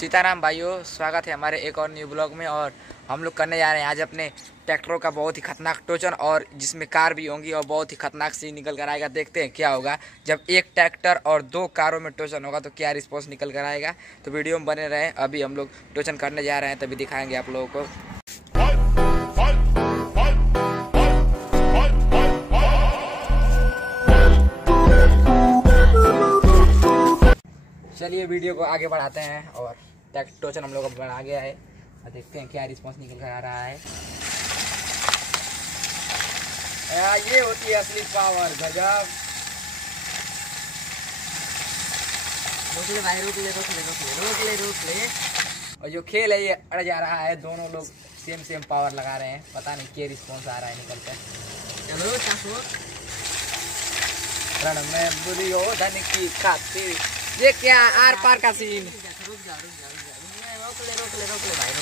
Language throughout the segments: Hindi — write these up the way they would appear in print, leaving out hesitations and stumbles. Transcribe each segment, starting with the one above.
सीताराम भाइयों, स्वागत है हमारे एक और न्यू ब्लॉग में। और हम लोग करने जा रहे हैं आज अपने ट्रैक्टरों का बहुत ही खतरनाक टोचन, और जिसमें कार भी होंगी और बहुत ही खतरनाक सी निकल कर आएगा। देखते हैं क्या होगा जब एक ट्रैक्टर और 2 कारों में टोचन होगा तो क्या रिस्पॉन्स निकल कर आएगा। तो वीडियो में बने रहें। अभी हम लोग टोचन करने जा रहे हैं, तभी दिखाएंगे आप लोगों को। चलिए वीडियो को आगे बढ़ाते हैं। और टोचन हम लोग का बना गया है और देखते हैं क्या रिस्पांस निकल कर आ रहा है। ये होती है असली पावर। गजब। रोक ले भाई, रोक ले रोक ले रोक ले रोक ले रोक ले। और जो खेल है ये अड़ जा रहा है। दोनों लोग सेम पावर लगा रहे हैं। पता नहीं क्या रिस्पांस आ रहा है निकल कर। चलो चाकू रण में दुर्योधन की खातिर। ये क्या आर पार का सीन।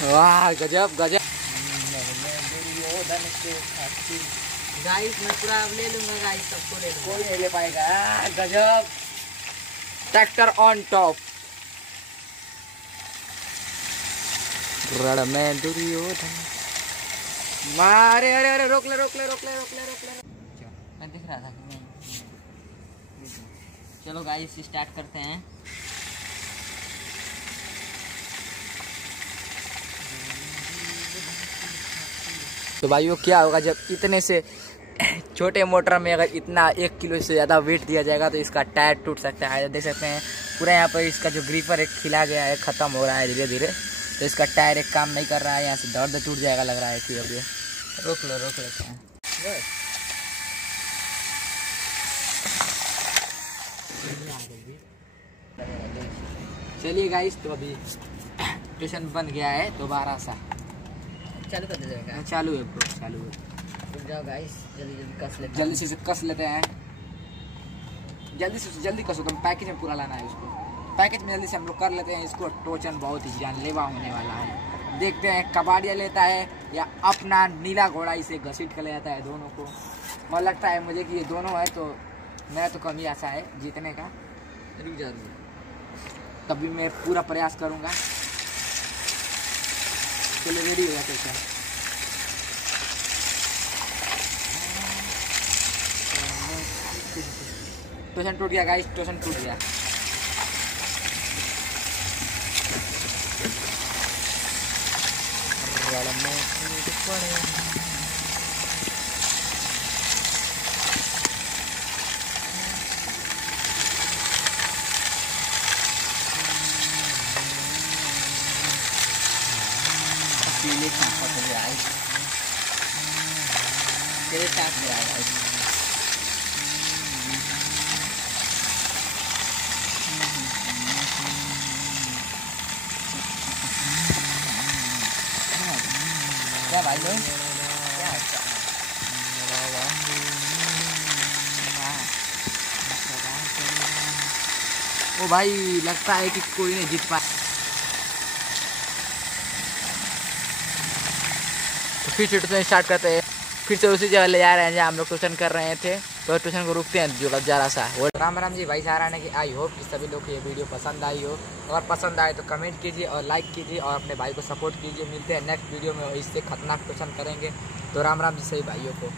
वाह गजब गजब। गाइस मैं पूरा ले लूंगा गाइस, सबको ले लूंगा, कोई नहीं ले पाएगा। गजब। Tractor on top. रण में दुर्योधन मारे। अरे अरे रोक ले रोक ले रोक ले रोक ले रोक ले। मैं दिख रहा था कि नहीं। चलो गाइस स्टार्ट करते हैं। तो भाइयों क्या होगा जब इतने से छोटे मोटर में अगर इतना 1 किलो से ज़्यादा वेट दिया जाएगा तो इसका टायर टूट सकता है। देख सकते हैं पूरा यहाँ पर इसका जो ग्रीपर एक खिला गया है, ख़त्म हो रहा है धीरे धीरे। तो इसका टायर एक काम नहीं कर रहा है। यहाँ से दर्द टूट जाएगा लग रहा है कि अब ये रोक लेते हैं। चलिए गाइस, तो अभी स्टेशन बन गया है दोबारा सा। चालू कर दीजिएगा। चालू है ब्रो, चालू है। रुक जाओ गाइस, जल्दी से कस लेते हैं। जल्दी कसो, पैकेज में पूरा लाना है उसको। पैकेज में जल्दी से हम लोग कर लेते हैं इसको। टोचन बहुत ही जानलेवा होने वाला है। देखते हैं कबाड़िया लेता है या अपना नीला घोड़ा इसे घसीट कर ले जाता है दोनों को। और लगता है मुझे कि ये दोनों है तो मेरा तो कम ही आशा है जीतने का। रुक जा, तभी मैं पूरा प्रयास करूंगा। चलो रेडी हो जाते हैं। टोचन टूट गया गाइस, टोचन टूट गया। पीले साथ में आए, तेरे साथ में आए। क्या भाई लोग, क्या ओ भाई, लगता है कि कोई नहीं जीत पाए। फिर से ट्यूशन स्टार्ट करते हैं। फिर से उसी जगह ले जा रहे हैं जहाँ हम लोग ट्यूशन कर रहे थे। तो ट्यूशन को रुकते हैं जो जरा सा। राम राम जी भाई सारा ने कि आई होप कि सभी लोग को ये वीडियो पसंद आई हो। अगर पसंद आए तो कमेंट कीजिए और लाइक कीजिए और अपने भाई को सपोर्ट कीजिए। मिलते हैं नेक्स्ट वीडियो में, इससे खतरनाक ट्यूशन करेंगे। तो राम राम जी सभी भाइयों को।